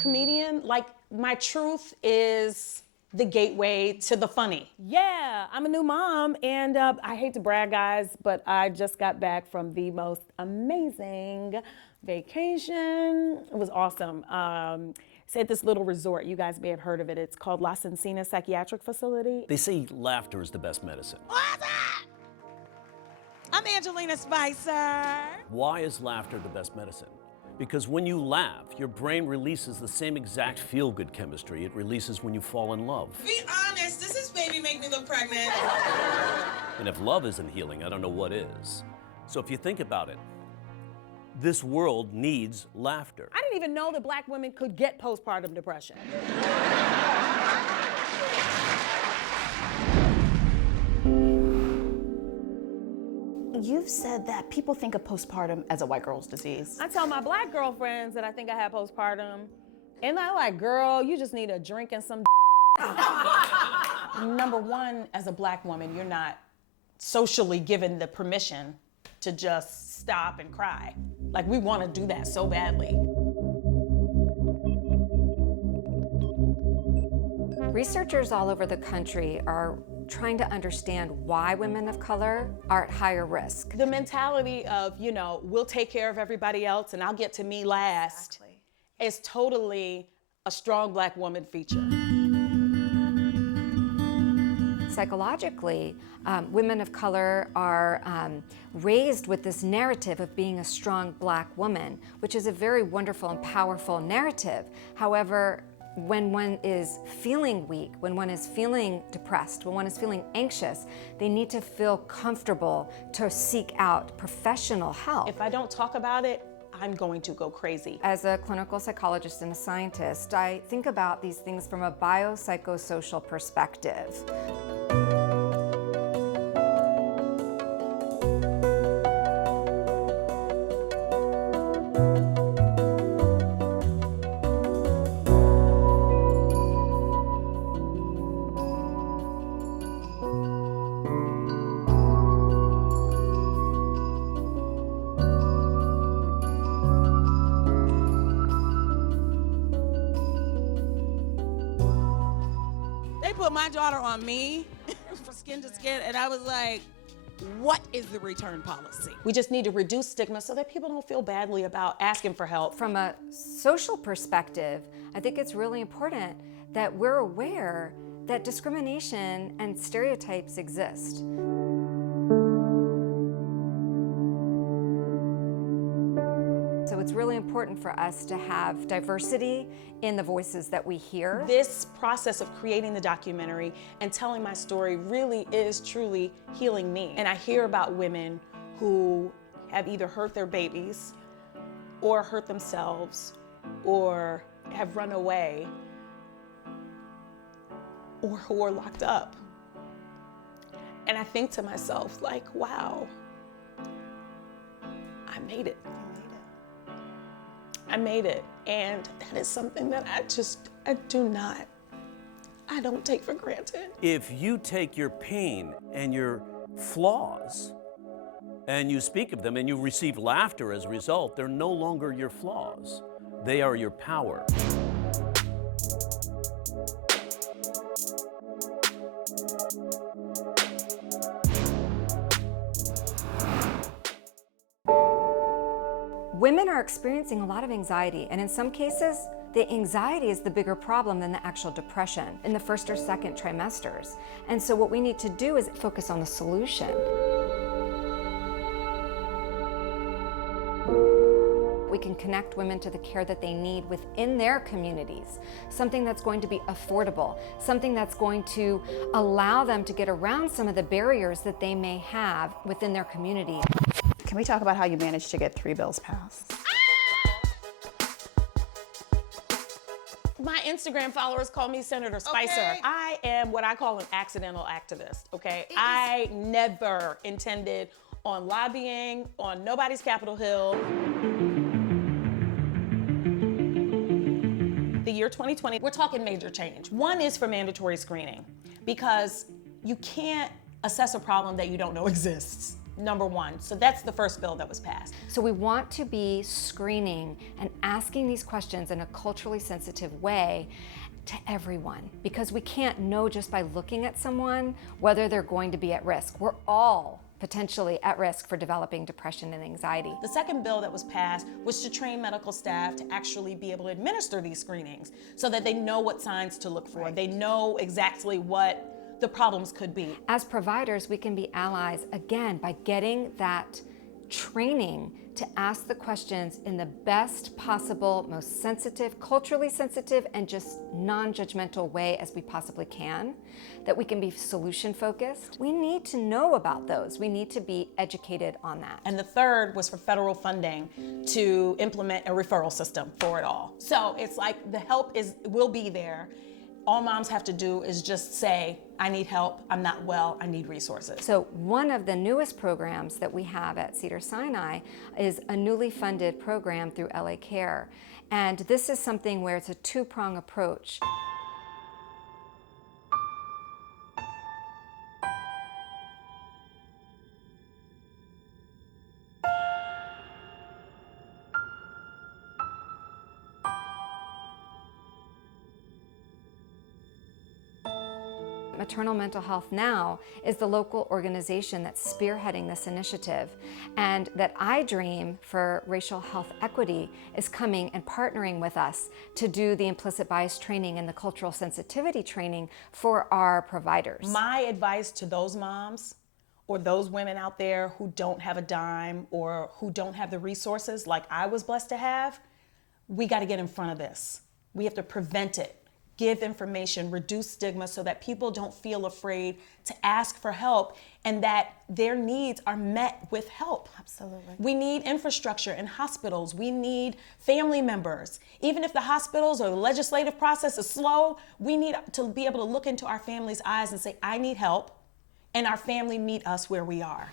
comedian. Like, my truth is the gateway to the funny. Yeah, I'm a new mom, and I hate to brag, guys, but I just got back from the most amazing vacation. It was awesome. It's at this little resort. You guys may have heard of it. It's called La Encina Psychiatric Facility. They say laughter is the best medicine. What's up? I'm Angelina Spicer. Why is laughter the best medicine? Because when you laugh, your brain releases the same exact feel-good chemistry it releases when you fall in love. Be honest, does this baby make me look pregnant? And if love isn't healing, I don't know what is. So if you think about it, this world needs laughter. I didn't even know that Black women could get postpartum depression. You've said that people think of postpartum as a white girl's disease. I tell my Black girlfriends that I think I have postpartum, and they're like, girl, you just need a drink and some Number one, as a Black woman, you're not socially given the permission to just stop and cry. Like, we want to do that so badly. Researchers all over the country are trying to understand why women of color are at higher risk. The mentality of, you know, we'll take care of everybody else and I'll get to me last is totally a strong Black woman feature. Psychologically, women of color are raised with this narrative of being a strong Black woman, which is a very wonderful and powerful narrative. However, when one is feeling weak, when one is feeling depressed, when one is feeling anxious, they need to feel comfortable to seek out professional help. If I don't talk about it, I'm going to go crazy. As a clinical psychologist and a scientist, I think about these things from a biopsychosocial perspective. They put my daughter on me for skin to skin, and I was like, what is the return policy? We just need to reduce stigma so that people don't feel badly about asking for help. From a social perspective, I think it's really important that we're aware that discrimination and stereotypes exist. So it's really important for us to have diversity in the voices that we hear. This process of creating the documentary and telling my story really is truly healing me. And I hear about women who have either hurt their babies or hurt themselves or have run away or who are locked up. And I think to myself, like, wow, I made it. I made it, and that is something that I don't take for granted. If you take your pain and your flaws and you speak of them and you receive laughter as a result, they're no longer your flaws. They are your power. Women are experiencing a lot of anxiety, and in some cases, the anxiety is the bigger problem than the actual depression in the first or second trimesters. And so what we need to do is focus on the solution. We can connect women to the care that they need within their communities, something that's going to be affordable, something that's going to allow them to get around some of the barriers that they may have within their community. Can we talk about how you managed to get 3 bills passed? My Instagram followers call me Senator Spicer. Okay. I am what I call an accidental activist, okay? I never intended on lobbying on nobody's Capitol Hill. The year 2020, we're talking major change. One is for mandatory screening, because you can't assess a problem that you don't know exists. number one. So that's the first bill that was passed. So we want to be screening and asking these questions in a culturally sensitive way to everyone, because we can't know just by looking at someone whether they're going to be at risk. We're all potentially at risk for developing depression and anxiety. The second bill that was passed was to train medical staff to actually be able to administer these screenings so that they know what signs to look for. Right. They know exactly what the problems could be. As providers, we can be allies, again, by getting that training to ask the questions in the best possible, most sensitive, culturally sensitive, and just non-judgmental way as we possibly can, that we can be solution focused. We need to know about those. We need to be educated on that. And the third was for federal funding to implement a referral system for it all. So it's like the help will be there. All moms have to do is just say, I need help, I'm not well, I need resources. So one of the newest programs that we have at Cedars-Sinai is a newly funded program through LA Care. And this is something where it's a two-prong approach. Maternal Mental Health Now is the local organization that's spearheading this initiative, and that iDream for racial health equity is coming and partnering with us to do the implicit bias training and the cultural sensitivity training for our providers. My advice to those moms or those women out there who don't have a dime or who don't have the resources like I was blessed to have, we got to get in front of this. We have to prevent it. Give information, reduce stigma so that people don't feel afraid to ask for help and that their needs are met with help. Absolutely. We need infrastructure in hospitals. We need family members. Even if the hospitals or the legislative process is slow, we need to be able to look into our family's eyes and say, I need help, and our family meet us where we are.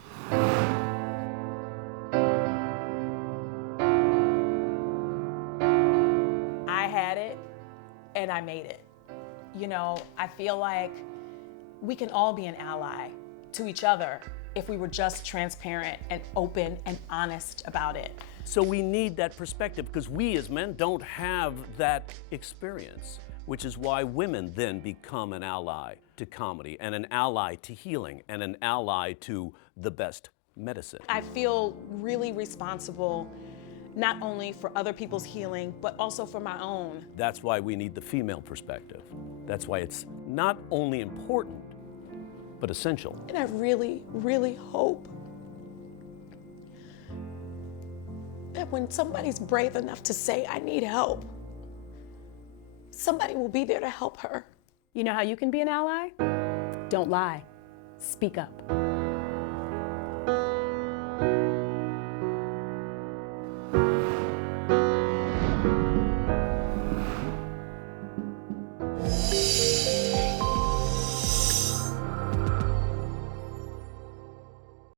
I had it. And I made it. You know, I feel like we can all be an ally to each other if we were just transparent and open and honest about it. So we need that perspective because we as men don't have that experience, which is why women then become an ally to comedy and an ally to healing and an ally to the best medicine. I feel really responsible not only for other people's healing, but also for my own. That's why we need the female perspective. That's why it's not only important, but essential. And I really, really hope that when somebody's brave enough to say, I need help, somebody will be there to help her. You know how you can be an ally? Don't lie. Speak up.